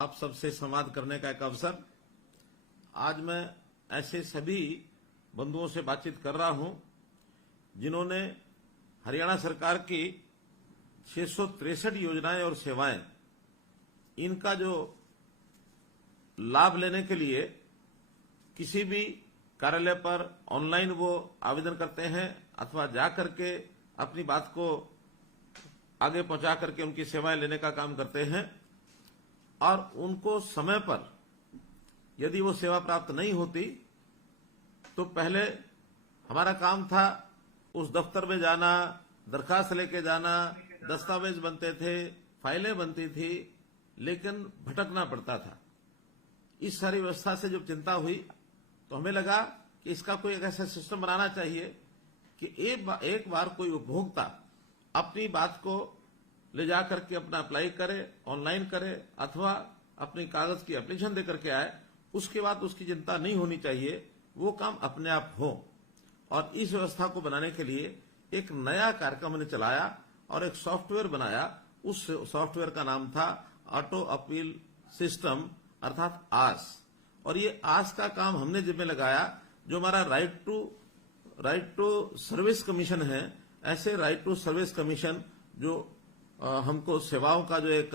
आप सबसे संवाद करने का एक अवसर। आज मैं ऐसे सभी बंधुओं से बातचीत कर रहा हूं जिन्होंने हरियाणा सरकार की 663 योजनाएं और सेवाएं, इनका जो लाभ लेने के लिए किसी भी कार्यालय पर ऑनलाइन वो आवेदन करते हैं अथवा जा करके अपनी बात को आगे पहुंचा करके उनकी सेवाएं लेने का काम करते हैं, और उनको समय पर यदि वो सेवा प्राप्त नहीं होती तो पहले हमारा काम था उस दफ्तर में जाना, दरखास्त लेके जाना, दस्तावेज बनते थे, फाइलें बनती थी, लेकिन भटकना पड़ता था। इस सारी व्यवस्था से जब चिंता हुई तो हमें लगा कि इसका कोई एक ऐसा सिस्टम बनाना चाहिए कि एक बार कोई उपभोक्ता अपनी बात को ले जाकर के अपना अप्लाई करे, ऑनलाइन करे अथवा अपनी कागज की एप्लीकेशन दे करके आए, उसके बाद उसकी चिंता नहीं होनी चाहिए, वो काम अपने आप हो। और इस व्यवस्था को बनाने के लिए एक नया कार्यक्रम हमने चलाया और एक सॉफ्टवेयर बनाया। उस सॉफ्टवेयर का नाम था ऑटो अपील सिस्टम अर्थात आस। और ये आस का काम हमने जिम्मे लगाया। जो हमारा राइट टू सर्विस कमीशन है, ऐसे राइट टू सर्विस कमीशन जो हमको सेवाओं का जो एक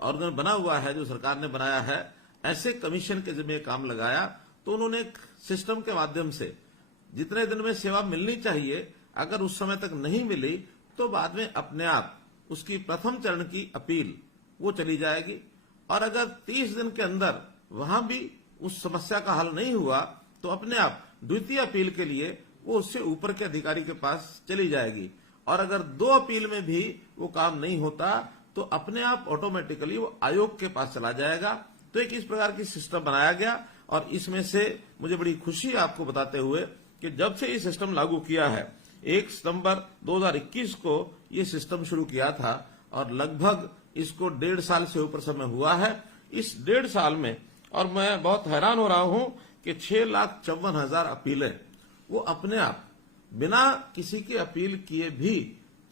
ऑर्गन बना हुआ है, जो सरकार ने बनाया है, ऐसे कमीशन के जिम्मे काम लगाया। तो उन्होंने एक सिस्टम के माध्यम से जितने दिन में सेवा मिलनी चाहिए, अगर उस समय तक नहीं मिली तो बाद में अपने आप उसकी प्रथम चरण की अपील वो चली जाएगी। और अगर 30 दिन के अंदर वहां भी उस समस्या का हल नहीं हुआ तो अपने आप द्वितीय अपील के लिए वो उससे ऊपर के अधिकारी के पास चली जाएगी। और अगर 2 अपील में भी वो काम नहीं होता तो अपने आप ऑटोमेटिकली वो आयोग के पास चला जाएगा। तो एक इस प्रकार की सिस्टम बनाया गया। और इसमें से मुझे बड़ी खुशी है आपको बताते हुए कि जब से ये सिस्टम लागू किया है, 1 सितंबर 2021 को ये सिस्टम शुरू किया था और लगभग इसको 1.5 साल से ऊपर समय हुआ है। इस 1.5 साल में, और मैं बहुत हैरान हो रहा हूं कि 6,54,000 अपीलें वो अपने आप बिना किसी के अपील किए भी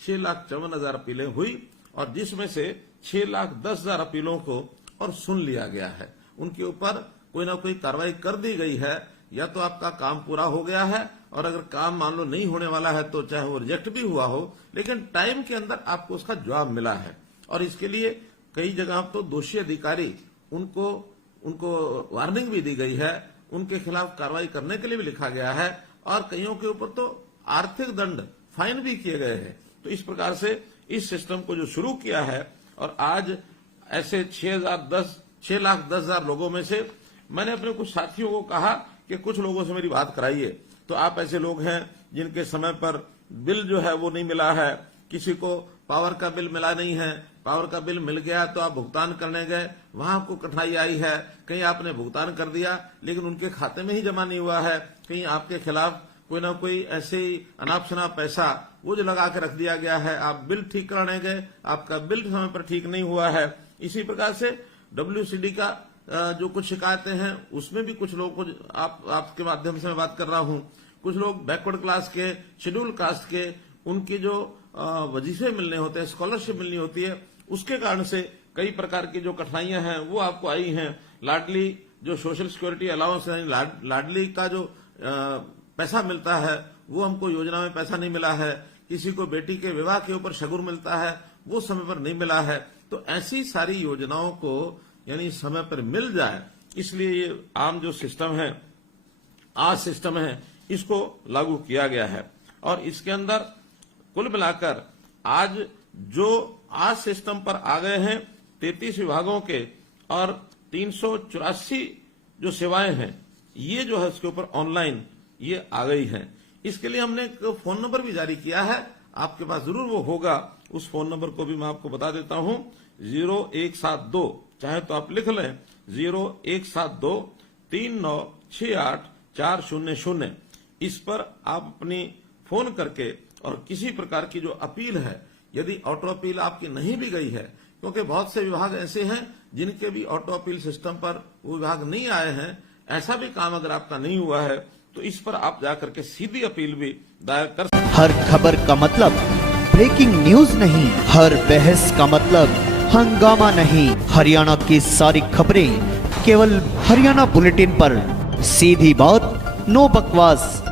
6,54,000 अपीलें हुई, और जिसमें से 6,10,000 अपीलों को और सुन लिया गया है। उनके ऊपर कोई ना कोई कार्रवाई कर दी गई है, या तो आपका काम पूरा हो गया है, और अगर काम मान लो नहीं होने वाला है तो चाहे वो रिजेक्ट भी हुआ हो, लेकिन टाइम के अंदर आपको उसका जवाब मिला है। और इसके लिए कई जगह तो दोषी अधिकारी उनको वार्निंग भी दी गई है, उनके खिलाफ कार्रवाई करने के लिए भी लिखा गया है, और कईयों के ऊपर तो आर्थिक दंड फाइन भी किए गए हैं। तो इस प्रकार से इस सिस्टम को जो शुरू किया है, और आज ऐसे 6,10,000 लोगों में से मैंने अपने कुछ साथियों को कहा कि कुछ लोगों से मेरी बात कराइए। तो आप ऐसे लोग हैं जिनके समय पर बिल जो है वो नहीं मिला है, किसी को पावर का बिल मिला नहीं है, पावर का बिल मिल गया तो आप भुगतान करने गए, वहां आपको कठिनाई आई है, कहीं आपने भुगतान कर दिया लेकिन उनके खाते में ही जमा नहीं हुआ है, कहीं आपके खिलाफ कोई ना कोई ऐसे ही अनाप शनाप पैसा वो जो लगा के रख दिया गया है, आप बिल ठीक कराने गए, आपका बिल समय पर ठीक नहीं हुआ है। इसी प्रकार से WCD का जो कुछ शिकायतें हैं उसमें भी कुछ लोगों को आपके माध्यम से मैं बात कर रहा हूं, कुछ लोग बैकवर्ड क्लास के, शेड्यूल कास्ट के, उनके जो वजीफे मिलने होते हैं, स्कॉलरशिप मिलनी होती है, उसके कारण से कई प्रकार की जो कठिनाइयां हैं वो आपको आई हैं। लाडली जो सोशल सिक्योरिटी अलाउंस है, लाडली का जो पैसा मिलता है वो हमको योजना में पैसा नहीं मिला है, किसी को बेटी के विवाह के ऊपर शगुन मिलता है वो समय पर नहीं मिला है। तो ऐसी सारी योजनाओं को यानी समय पर मिल जाए, इसलिए ये आम जो सिस्टम है, आज सिस्टम है, इसको लागू किया गया है। और इसके अंदर कुल मिलाकर आज जो आज सिस्टम पर आ गए हैं 33 विभागों के और 384 जो सेवाएं हैं, ये जो है उसके ऊपर ऑनलाइन ये आ गई हैं। इसके लिए हमने एक फोन नंबर भी जारी किया है, आपके पास जरूर वो होगा। उस फोन नंबर को भी मैं आपको बता देता हूं, 0172, चाहे तो आप लिख लें 0172 3968 400। इस पर आप अपनी फोन करके और किसी प्रकार की जो अपील है, यदि ऑटो अपील आपकी नहीं भी गई है, क्योंकि बहुत से विभाग ऐसे हैं जिनके भी ऑटो अपील सिस्टम पर वो विभाग नहीं आए हैं, ऐसा भी काम अगर आपका नहीं हुआ है तो इस पर आप जाकर के सीधी अपील भी दायर कर सकते हैं। हर खबर का मतलब ब्रेकिंग न्यूज नहीं, हर बहस का मतलब हंगामा नहीं, हरियाणा की सारी खबरें केवल हरियाणा बुलेटिन पर। सीधी बात, नो बकवास।